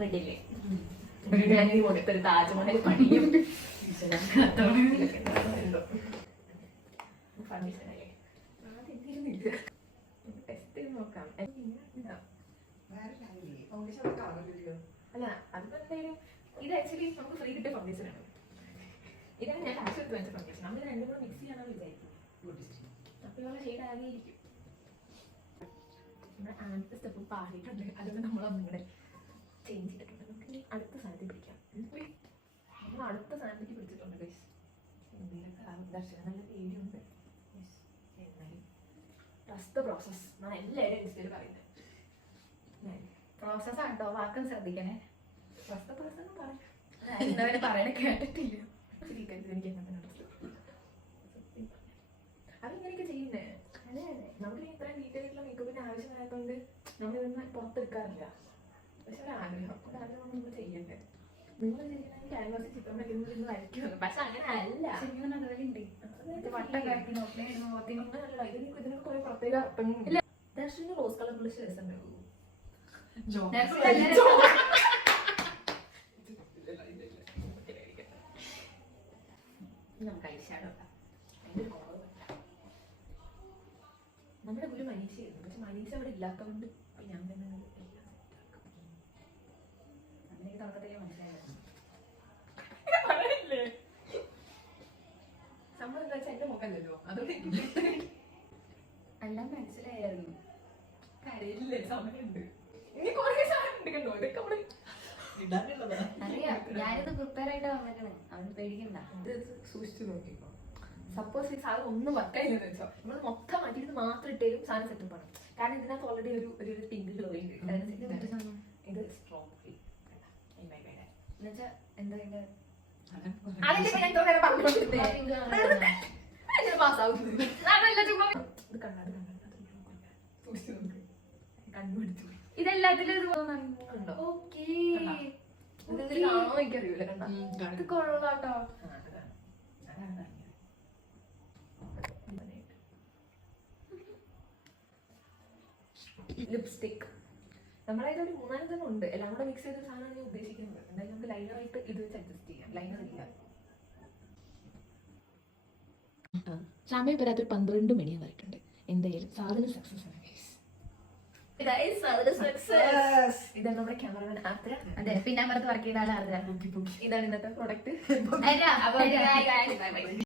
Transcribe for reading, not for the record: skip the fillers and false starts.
റെഡിയല്ലേ? ഒരു താജ്മഹൽ പണിയും നോക്കാം. അല്ല അതിപ്പോ എന്തായാലും ഇത് ആക്ച്വലി നമുക്ക് ഫ്രീ കിട്ടിയ ഫൗണ്ടേഷൻ ആണ്. ഇതാണ് ഞാൻ കാശ് എടുത്ത് വെച്ച ഫൗണ്ടേഷൻ. നമ്മൾ രണ്ടും കൂടെ മിക്സ് ചെയ്യാനാണ് വിചാരിക്കും. അപ്പൊ ഇവളെ ഷെയ്ഡ് ആകെയിരിക്കും. നമ്മുടെ ആദ്യത്തെ സ്റ്റെപ്പ് പാടിയിട്ടുണ്ട്. അതുകൊണ്ട് നമ്മളൊന്നും കൂടെ ചേഞ്ച് ചെയ്തിട്ടുണ്ട്. നമുക്ക് അടുത്ത സാധനത്തിൽ പിടിക്കാം. നമ്മൾ അടുത്ത സാധനത്തേക്ക് പിടിച്ചിട്ടുണ്ട് ഗൈസ്. എന്തെങ്കിലുമൊക്കെ ദർശനം നല്ല പേടിയുണ്ട്. എന്നാലും ട്രസ്റ്റ് ദ പ്രോസസ്. ഞാൻ എല്ലാവരും ഇൻസ്റ്റയിൽ പറയുന്നത് പ്രോസസ് ആണോ? വാക്കും ശ്രദ്ധിക്കണേ. ട്രസ്റ്റ് ദ പ്രോസസ് പറയാം. ഇന്നവരെ പറയണ കേട്ടിട്ടില്ല. എനിക്ക് അതിങ്ങനെയൊക്കെ ചെയ്യുന്നേ. നമുക്ക് ഇത്രയും ഡീറ്റെയിൽ ആയിട്ടുള്ള മേക്കപ്പിന് ആവശ്യമായതുകൊണ്ട് നമ്മളിതൊന്നും പുറത്തെടുക്കാറില്ല. പക്ഷെ ഒരാഗ്രഹം നമ്മൾ ചെയ്യണ്ടേ. നിങ്ങൾ ശരിക്കും ക്യാൻവാസിൽ ചിത്രം വയ്ക്കുന്നത് ഇന്ന് വരയ്ക്കുന്നു. പക്ഷെ അങ്ങനെ അല്ല. ഇതിനൊക്കെ കുറെ പ്രത്യേക അർത്ഥങ്ങളില്ല. ദർശന റോസ് കളർ ബ്ലഷ് രസം ഉണ്ടാവും. നമുക്ക് ഐഷാഡോ നമ്മുടെ ഒരു മനീഷയായിരുന്നു. പക്ഷെ മനീഷ അവിടെ ഇല്ലാത്തതുകൊണ്ട് ഞാൻ തന്നെ അങ്ങനെയൊക്കെ തുടക്കത്തിലേ മനസ്സിലായിരുന്നു. സംഭവം എന്താ വെച്ചാൽ എന്റെ മുഖമല്ലല്ലോ, അതുകൊണ്ട് എല്ലാം മനസ്സിലായിരുന്നു. കരയില്ലേ, സമയമുണ്ട്. ഇനി കുറെ സാധനം ഉണ്ട് കണ്ടോ. ഇതൊക്കെ നമ്മള് അറിയാം, ഞാനിത് പ്രിപ്പയർ ആയിട്ട് വന്നേക്കണേ. അവന് പേടിക്കണ്ട. ഇത് സൂക്ഷിച്ചു നോക്കിക്കോ. സപ്പോസ് ഈ സാധനം ഒന്നും വർക്കായില്ലെന്ന് വെച്ചോ, നമ്മൾ മൊത്തം അടിയിൽ മാത്രം ഇട്ടേലും സാധനം സെറ്റപ്പ് ആണ്. കാരണം ഇതിനകത്ത് ഓൾറെഡി ഒരു പിങ്ക് ഗ്ലോ ഉണ്ട്. ഇത് സ്ട്രോബെറി എന്നുവെച്ചാ എന്താ ഇതിന്റെ അതിന്റെ ഞാൻ നേരെ പറഞ്ഞോണ്ടിരുന്നേ. പാസ്സാവുന്നത് ഇത് കണ്ണാടി സൂക്ഷിച്ചു നോക്ക്. കണ്ണുപിടിച്ചു ഇതെല്ലാത്തിലും ഉണ്ടോ? ഓക്കേ. കാണോ എനിക്കറിയൂല. കണ്ടാ ഇത് കൊള്ളാട്ടോ. ലിപ്സ്റ്റിക് നമ്മളതിൽ ഒരു 3-4 തന്നെ ഉണ്ട്. എല്ലാം കൂടെ മിക്സ് ചെയ്ത സാധനമാണ് ഞാൻ ഉദ്ദേശിക്കുന്നത്. എന്തായാലും നമുക്ക് ലൈനറായിട്ട് ഇത് വെച്ച് അഡ്ജസ്റ്റ് ചെയ്യാം. ലൈനർ ഇല്ല. സമയം വരാത്ത 12 മണിയാവായിട്ടുണ്ട്. എന്തായാലും സാധനം സക്സസ് ആണ്. ഇതാണ് നമ്മുടെ ക്യാമറമാൻ ആത്ര. അതെ, പിന്നെ അമർത്ത് വർക്ക് ചെയ്താലും അറിയാം. ഇതാണ് ഇന്നത്തെ പ്രൊഡക്റ്റ്.